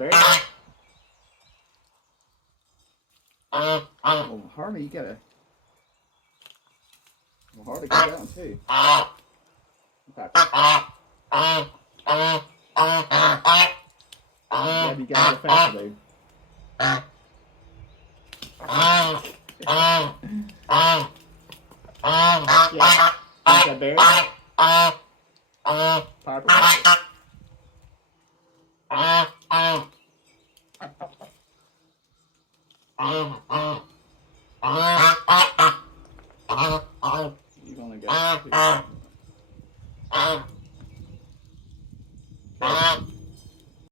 want a berry? Well, Harvey, you gotta. Well, Harvey got that one too. Yeah, you gotta go faster, dude. Yeah. You got berry? Pineapple? You're gonna go.